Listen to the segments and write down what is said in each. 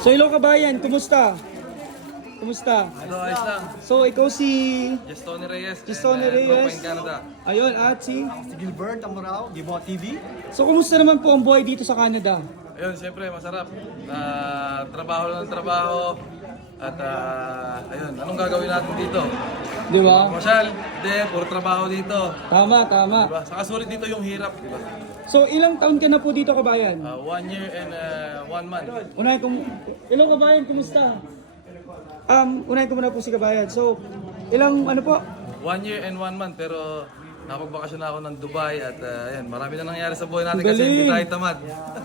So hello kabayan, kumusta? Kumusta? Ito, ayos lang. So ikaw si Tony Reyes. Tony and, Reyes. Tropa in Canada. Ayun, at si. Si Gilbert Amorao, Gibo TV. So kumusta naman po ang buhay dito sa Canada? Ayun, siyempre, masarap. Trabaho lang ng trabaho. At ayun, anong gagawin natin dito? Di ba? Masyal, hindi, puro trabaho dito. Tama, tama. Diba? Saka sulit dito yung hirap, diba? So ilang taon ka na po dito kabayan? 1 year and 1 month. Unahin ko, hello kabayan, kumusta? Unahin ko muna po si kabayan. So, ilang ano po? 1 year and 1 month, pero napagbakasyon na ako ng Dubai at ayan, marami na nangyari sa buhay natin Ang kasi galing. hindi tayo tamad.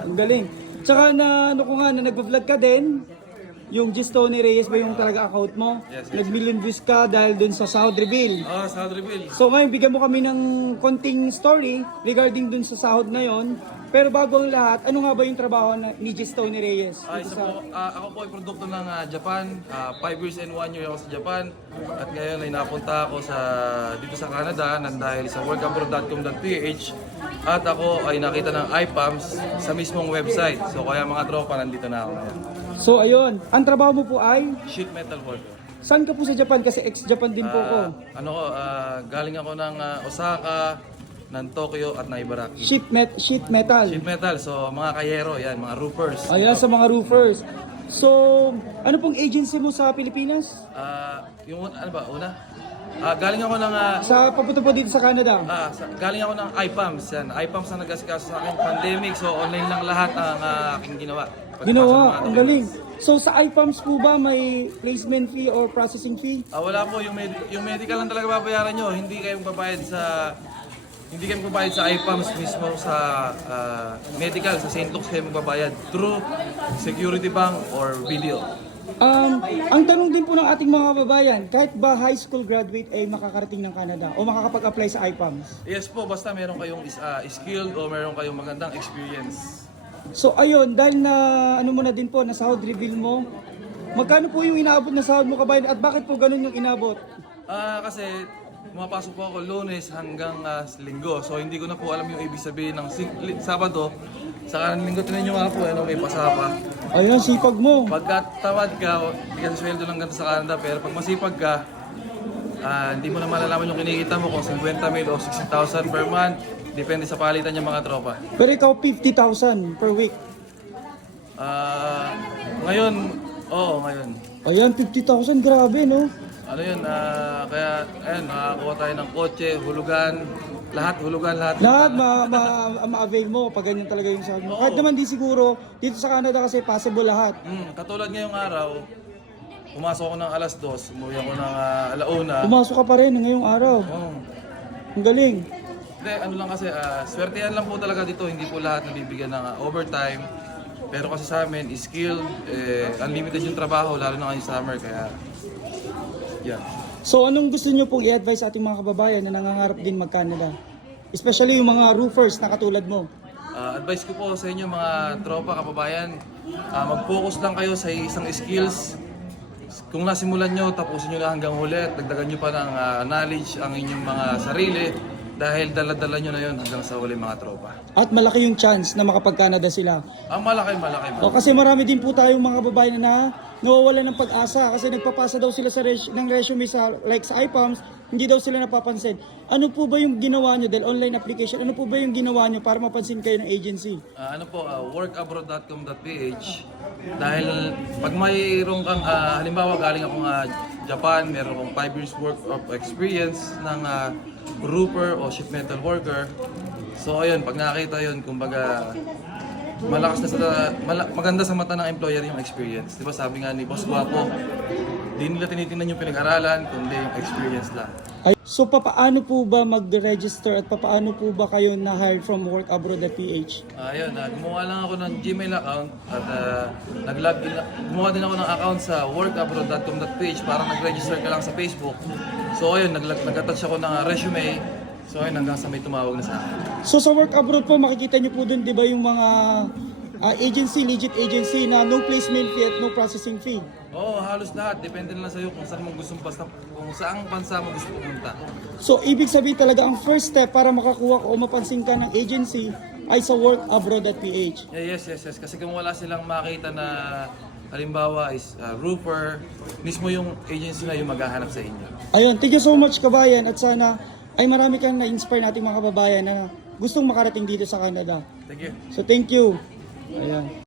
Ang galing. Tsaka na ano ko nga, na nag-vlog ka din, yung Tony Reyes ba yung talaga account mo? Yes, yes. Nag-million views ka dahil dun sa sahod reveal. Sa reveal. So ngayon, bigyan mo kami ng konting story regarding dun sa sahod na yon. Pero bago ang lahat, ano nga ba yung trabaho ni Tony Reyes? Isa po, ako po ay produkto ng Japan. 5 years and 1 year ako sa Japan. At ngayon ay napunta ako dito sa Canada nang dahil sa workabroad.com.ph. At ako ay nakita ng IPAMS sa mismong website. So kaya mga tropa, nandito na ako ngayon. So ayun, ang trabaho mo po ay, Sheet metal worker. saan ka po sa Japan? Kasi ex-Japan din po ko. Galing ako ng Osaka, ng Tokyo at Naibaraki. Sheet metal. Sheet metal, so mga kayero, yan, mga roofers. Ayan, sa mga roofers. So, ano pong agency mo sa Pilipinas? Yung ano ba, una? Galing ako ng Sa papunta po dito sa Canada? galing ako ng IPAMS. Yan. IPAMS na nag-asikaso sa akin pandemic, so online lang lahat ang aking ginawa. Ginawa, ang galing. So sa iPumps po ba may placement fee or processing fee? Wala po, yung medical lang talaga babayaran nyo. Hindi kayo magbabayad sa IPAMS mismo sa medical, sa St. Luke's kayo magbabayad through Security Bank or video. Ang tanong din po ng ating mga kababayan, kahit ba high school graduate ay makakarating ng Canada o makakapag-apply sa iPumps? Yes po, basta meron kayong skilled o meron kayong magandang experience. So ayun, dahil na ano mo na din po, na sahod reveal mo, magkano po yung inaabot na sahod mo kabayan at bakit po ganun yung inabot? Kasi pumapasok po ako Lunes hanggang Linggo. So hindi ko na po alam yung ibig sabihin ng Sabado. Sa Linggo tinan nyo nga po, may pasapa. Ayun, sipag mo. Pagka tamad ka, hindi ka sweldo lang ganito sa Canada. Pero pag masipag ka, hindi mo na malalaman yung kinikita mo kung 50,000 o 60,000 per month. Depende sa palitan yung mga tropa. Pero ikaw 50,000 per week. Ngayon, ngayon. Ayan, 50,000, grabe no? Ano yun, kaya ayun, nakakuha tayo ng kotse, hulugan, lahat. Lahat ma-avail mo pag ganyan talaga yung sahod mo. Kahit naman di siguro, dito sa Canada kasi possible lahat. Katulad ngayong araw, pumasok ako ng alas 2, umuwi ako ng alauna. Pumasok ka pa rin ngayong araw. Ang galing. Hindi, ano lang kasi, swertehan lang po talaga dito, hindi po lahat nabibigyan ng overtime. Pero kasi sa amin, skilled, unlimited yung trabaho, lalo na ngayong summer, kaya yeah. So anong gusto niyo pong i-advise sa ating mga kababayan na nangangarap din mag-Canada? Especially yung mga roofers na katulad mo. Advice ko po sa inyo mga tropa, kababayan, mag-focus lang kayo sa isang skills. Kung nasimulan nyo, tapusin nyo na hanggang huli at dagdagan nyo pa ng knowledge ang inyong mga sarili dahil dala-dala nyo na yun hanggang sa huli mga tropa. At malaki yung chance na makapag-Canada sila. Malaki. O kasi marami din po tayong mga kababayan na nawawalan ng pag-asa kasi nagpapasa daw sila ng resume sa iPumps, hindi daw sila napapansin. Ano po ba yung ginawa nyo dahil online application? Ano po ba yung ginawa nyo para mapansin kayo ng agency? Workabroad.com.ph. Dahil pag mayroong kang, halimbawa galing akong Japan, meron akong 5 years worth of experience ng roofer o sheet metal worker. So ayun, pag nakita yun, kumbaga maganda sa mata ng employer yung experience. Di ba sabi nga ni Boss Guapo, di nila tinitingnan yung pinag-aralan, kundi yung experience lang. So papaano po ba mag-register at papaano po ba kayo na-hire from workabroad.ph? Ayun, gumawa lang ako ng Gmail account at gumawa din ako ng account sa workabroad.com.ph para nag-register ka lang sa Facebook. So ayun, nag-attach ako ng resume. So ayun, hanggang sa may tumawag na sa akin. So sa work abroad po, makikita niyo po dun, di ba, yung mga legit agency na no placement fee at no processing fee? Oo, halos lahat. Depende na lang sa'yo kung saan mo kung saang bansa mo gusto pumunta. So ibig sabihin talaga ang first step para makakuha o mapansin ka ng agency ay sa workabroad.ph. Yes. Kasi kung wala silang makita na halimbawa is roofer, mismo yung agency na yung maghahanap sa inyo. Ayun, thank you so much kabayan at sana ay marami kang na-inspire nating mga kababayan na gustong makarating dito sa Canada. Thank you. So thank you. Ayan.